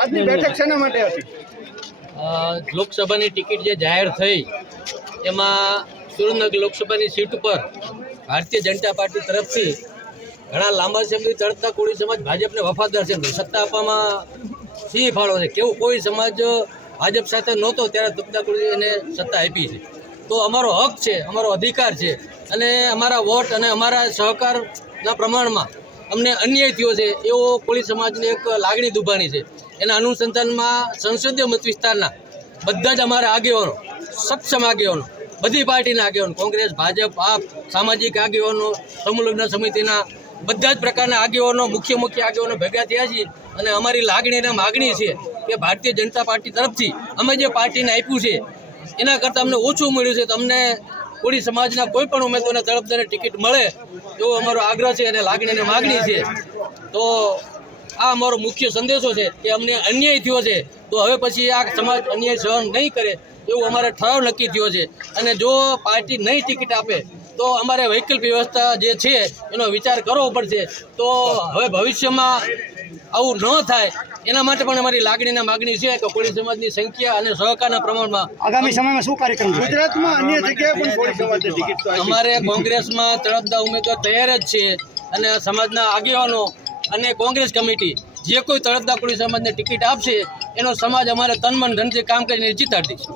આજની બેઠક શેના માટે હતી? લોકસભાની ટિકિટ જે જાહેર થઈ એમાં સુરેન્દ્રનગર લોકસભાની સીટ ઉપર ભારતીય જનતા પાર્ટી તરફથી ઘણા લાંબા સમયથી તરતના કોળી સમાજ ભાજપને વફાદાર છે. સત્તા આપવામાં સિંહ ફાળો છે. કેવું કોઈ સમાજ ભાજપ સાથે નહોતો ત્યારે તબતા કોળી એને સત્તા આપી છે. તો અમારો હક છે અમારો અધિકાર છે અને અમારા વોટ અને અમારા સહકારના પ્રમાણમાં અમને અન્યાય થયો છે, એવો કોળી સમાજની એક લાગણી દુભાણી છે. એના અનુસંધાનમાં સંસદીય મત વિસ્તારના બધા જ અમારા આગેવાનો, સક્ષમ આગેવાનો, બધી પાર્ટીના આગેવાનો, કોંગ્રેસ, ભાજપ, આપ, સામાજિક આગેવાનો, સમુલગ્ન સમિતિના બધા જ પ્રકારના આગેવાનો, મુખ્ય મુખ્ય આગેવાનો ભેગા થયા છીએ અને અમારી લાગણી અને માગણી છે કે ભારતીય જનતા પાર્ટી તરફથી અમે જે પાર્ટીને આપ્યું છે, એના કરતાં અમને ઓછું મળ્યું છે. તો અમને કોળી સમાજના કોઈ પણ ઉમેદવારને તરફદારને ટિકિટ મળે એવો અમારો આગ્રહ છે અને લાગણી અને માગણી છે. તો આ અમારો મુખ્ય સંદેશો છે કે અમને અન્યાય થયો છે, તો હવે પછી આ સમાજ અન્યાય સહન નહીં કરે એવું અમારે ઠરાવ નક્કી થયો છે. અને જો પાર્ટી નહીં ટિકિટ આપે, તો અમારે વૈકલ્પિક વ્યવસ્થા જે છે એનો વિચાર કરવો પડશે. તો હવે ભવિષ્યમાં આવું ન થાય એના માટે પણ અમારી લાગણીના માગણી છે કે કોળી સમાજની સંખ્યા અને સહકારના પ્રમાણમાં આગામી સમયમાં શું કાર્યક્રમ ગુજરાતમાં અન્ય જગ્યાએ પણ કોળી સમાજની ટિકિટ તો અમારે કોંગ્રેસમાં તળપદા ઉમેદવાર તૈયાર જ છે અને સમાજના આગેવાનો અને કોંગ્રેસ કમિટી જે કોઈ તળપદા કોળી સમાજને ટિકિટ આપશે એનો સમાજ અમારે તન મન ધનથી કામ કરીને જીતાડી દઈશું.